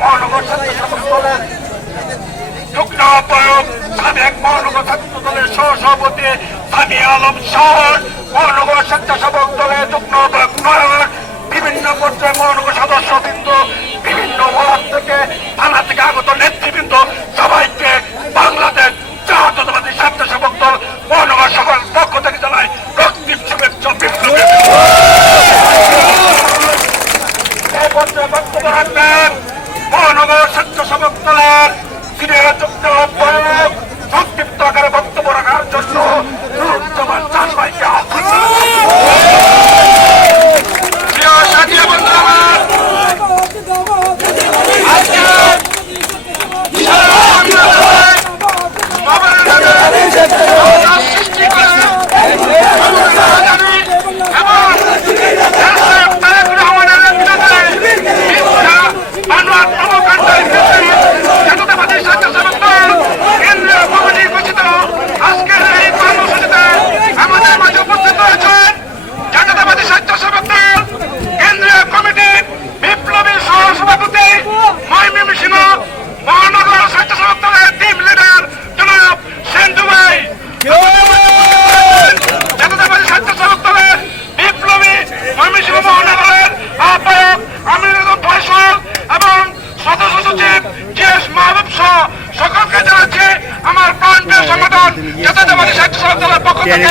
মহানগর স্বেচ্ছাসেবক দলের যুগ্ম আহ্বায়ক ছাত্র আলম শহর মহানগর স্বেচ্ছাসেবক দলের যুগ্ম আহ্বায়ক বিভিন্ন পর্যায়ে মহানগর সদস্যবৃন্দ বিভিন্ন ওয়ার্ড থেকে সিংহ মহানগর স্বেচ্ছাসেবক দলের টিম লিডার জনাব সেন্দু ভাই। জাতীয়তাবাদী স্বেচ্ছাসেবক দলের বিপ্লবী ময়মনসিংহ মহানগরের আহ্বায়ক আমিনুল ফয়সল এবং সদস্য সচিব মাহবুব সহ সকলকে জানাচ্ছি আমার প্রাণপ্রিয় সংগঠন জাতীয়তাবাদী স্বেচ্ছাসেবক দলের পক্ষ থেকে।